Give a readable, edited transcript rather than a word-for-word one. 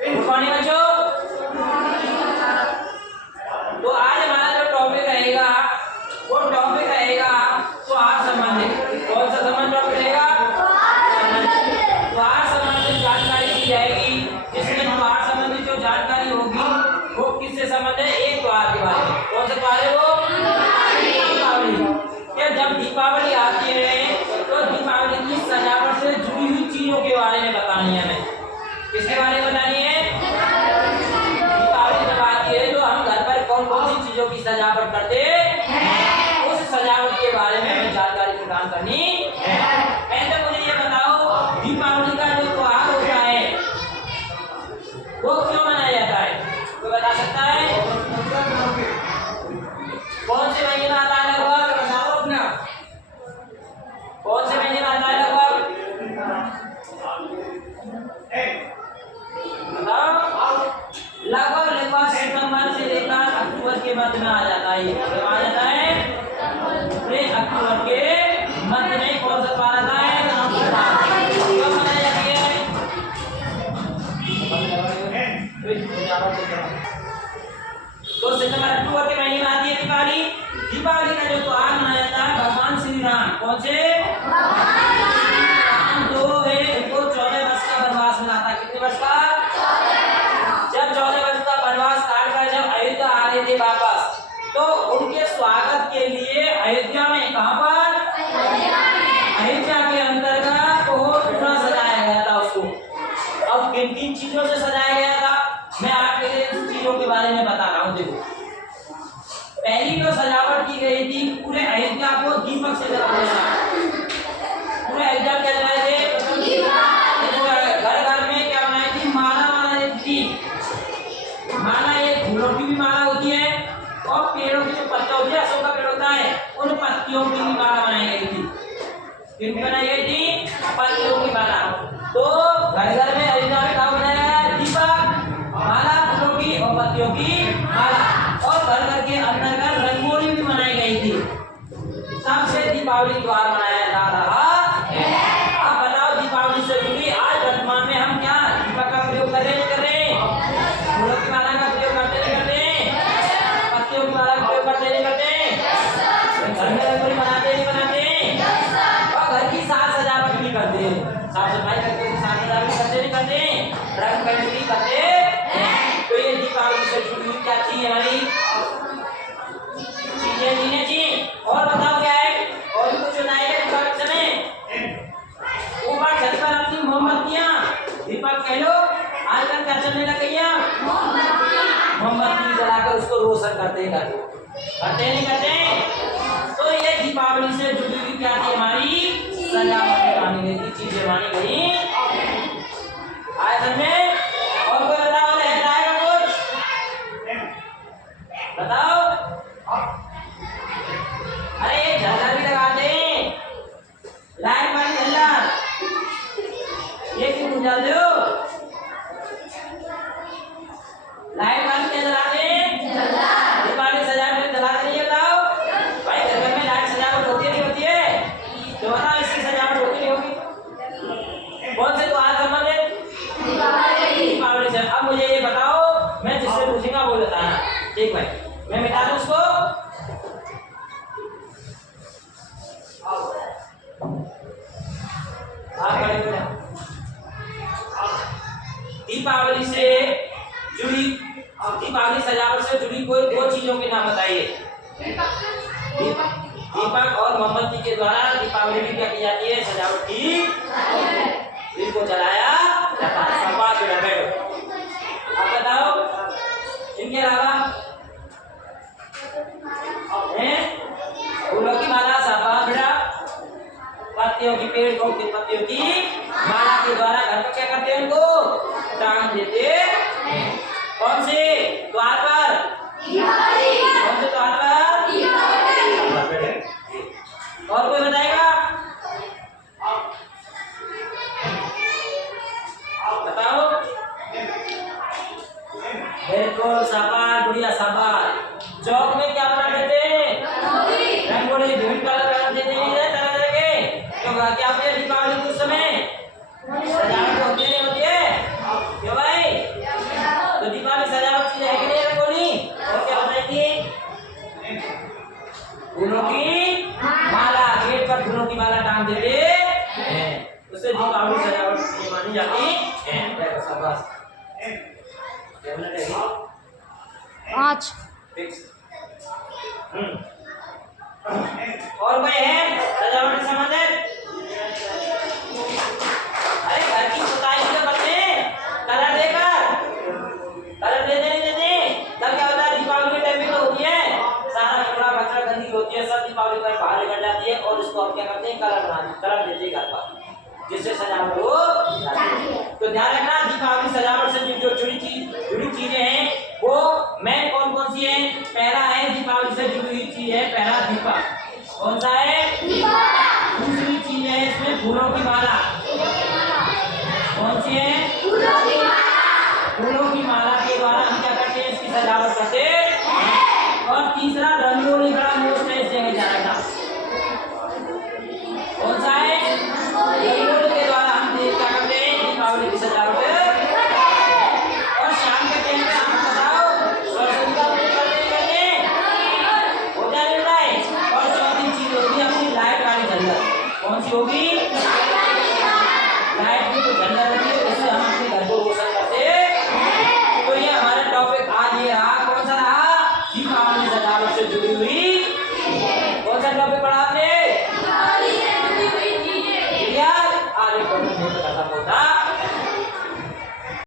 Good morning बच्चों। तो आज हमारा जो टॉपिक रहेगा वो टॉपिक रहेगा त्योहार संबंधित। कौन सा संबंध टॉपिक रहेगा? त्योहार संबंधित जानकारी दी जाएगी, जिसमें त्योहार संबंधित जो जानकारी होगी वो किससे संबंध है? एक त्योहार के बारे में। कौन सा त्योहार है वो? दीपावली। क्या जब दीपावली आती है तो दीपावली की सजावट से जुड़ी हुई चीजों के बारे में बतानी है हमें। किसके बारे में बतानी है? दीपावली जब आती है तो हम घर पर कौन कौन सी चीजों की सजावट करते हैं, उस सजावट के बारे में हमें जानकारी प्रदान करनी है। पहले मुझे ये बताओ, दीपावली का जो त्योहार होता है वो क्यों मनाया जाता है? कोई बता सकता है? कौन से महीने में आता है लगभग? बताओ अपना। कौन से महीने में आता है लगभग? लगभग सितंबर से लेकर अक्टूबर के मध्य में आ जाता है। कब आ जाता है? अक्टूबर के मध्य में कौन सा त्योहार आता है? कब मनाई जाती है? तो सितंबर अक्टूबर के महीने में आती है दीपावली। दीपावली का जो त्योहार मनाया जाता है भगवान श्री राम, कौन से? राम जो है उनको 14 वर्ष का वनवास मिला था। कितने वर्ष का? जब 14 वर्ष का वनवास काट कर जब अयोध्या आ रहे थे वापस, तो उनके स्वागत के लिए अयोध्या में, कहां पर? अयोध्या के अंतर्गत बहुत पूरा सजाया गया था उसको। अब किन किन चीजों से सजाया गया था मैं आपके लिए उन चीजों के बारे में बता रहा हूँ। देखो, पहली जो सजावट की गई थी, पूरे अयोध्या को दीपक से जलाया था। पूरे अयोध्या क्या जलाए थे? घर घर में क्या बनाई थी? माला बनाई थी। माला एक फूलों की भी माला होती है और पेड़ों की जो पत्ता होती है, अशोक का पेड़ होता है, उन पत्तियों की भी माला बनाई गई थी। किन बनाई गई थी? पत्तियों की माला। तो घर घर में अयोध्या में क्या बनाया गया? दीपक, माला, फूलों की और पत्तियों की माला। और घर घर के अंतर्गत रंगोली भी बनाई गई थी। सबसे दीपावली त्योहार मनाया जा रहा है। अब बताओ, दीपावली से जुड़ी आज वर्तमान में हम क्या दीपक का प्रयोग कर रहे हैं? फूलों की माला का प्रयोग करते नहीं करते? पत्तियों की माला का प्रयोग करते नहीं करते? घर में रंगोली बनाते नहीं बनाते? और घर की साज सजावट भी करते हैं, साफ सफाई करके साज सजावट करते नहीं करते? रंग पेंट भी करते हैं। तो ये दीपावली से जुड़ी हुई क्या चीज है? हमारी चीजें जीने चाहिए। और बताओ क्या है? और भी कुछ बताइए दीपावली समय। ऊपर छत पर अपनी मोमबत्तियां, दीपक कह लो, आजकल क्या चलने लग गई है? मोमबत्ती जलाकर उसको रोशन करते हैं, करते नहीं करते? तो ये दीपावली से जुड़ी हुई क्या थी? हमारी सजावट मानी गई थी, चीजें मानी गई। आए समझे? और कोई बताओ, रहता है कुछ? बताओ। अरे ये झल्लर भी लगाते हैं, लाइट वाली झल्लर, ये क्यों जलाते हो? लाइट वाली क्या जलाते हैं? दीपावली सजावट में जलाते नहीं? बताओ भाई, घर में लाइट सजावट होती है नहीं होती है? तो बताओ, इसकी सजावट होती नहीं होगी? कौन से त्योहार संबंधित? दीपावली से। अब मुझे ये बताओ, मैं जिससे पूछूंगा वो बताना। ठीक भाई, मैं मिटा दूं उसको। दीपावली से जुड़ी, दीपावली सजावट से जुड़ी कोई दो चीजों के नाम बताइए। दीपक और मोमबत्ती के द्वारा दीपावली में क्या की जाती है? सजावट की, इनको जलाया जाता है। अब बताओ, इनके अलावा फूलों की माला, साफा बिड़ा, पत्तियों की, पेड़ को पत्तियों की माला के द्वारा घर पर क्या करते हैं? उनको टांग देते। कौन से द्वार पर? कौन से द्वार पर? और कोई बताएगा? बताओ। बिल्कुल, साबार गुड़िया साबार। चौक में क्या बना देते हैं? रंगोली, विभिन्न कलर बना देते हैं तरह तरह के। तो क्या होते हैं दीपावली के समय? सजावट होती है नहीं होती? दीपावली सजावट की मानी जाती है। देखो शाबाश। क्या मिनट है? 5 फिक्स। और कोई है सजावट से संबंधित? अरे घर की पुताई के बदले कलर देकर, कलर दे नहीं देते तब क्या होता है? दीपावली के टाइम में तो होती है सारा कचरा कचरा गंदगी होती है, सब दीपावली पर बाहर निकल जाती है और उसको हम क्या करते हैं? कलर बनाते, कलर देते हैं घर पर, जिससे सजावट हो जाती है। तो ध्यान रखना दीपावली सजावट से जो जुड़ी चीजें हैं वो मेन कौन कौन सी है? पहला है दीपावली से जुड़ी हुई चीज है पहला दीपक। कौन सा है? दीपक। दूसरी चीज है इसमें फूलों की माला। कौन सी है? फूलों की माला। फूलों की माला के द्वारा हम क्या करते हैं? इसकी सजावट करते हैं। और तीसरा